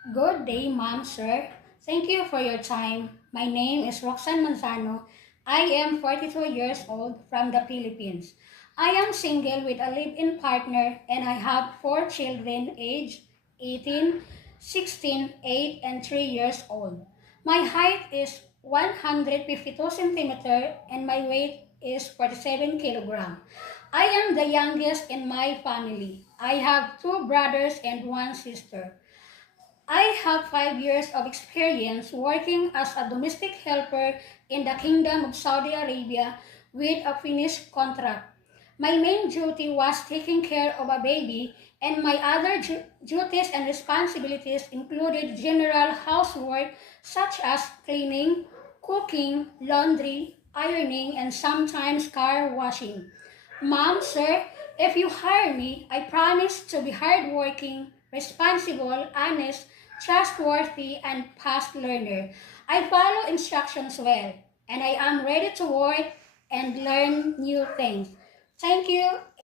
Good day, ma'am, sir. Thank you for your time. My name is Roxanne Manzano. I am 42 years old from the Philippines. I am single with a live-in partner and I have four children aged 18, 16, 8, and 3 years old. My height is 152 centimeter and my weight is 47 kilogram. I am the youngest in my family. I have two brothers and one sister. I have 5 years of experience working as a domestic helper in the Kingdom of Saudi Arabia with a finished contract. My main duty was taking care of a baby, and my other duties and responsibilities included general housework such as cleaning, cooking, laundry, ironing, and sometimes car washing. Mom, sir, if you hire me, I promise to be hardworking, responsible, honest, trustworthy, and fast learner. I follow instructions well, and I am ready to work and learn new things. Thank you.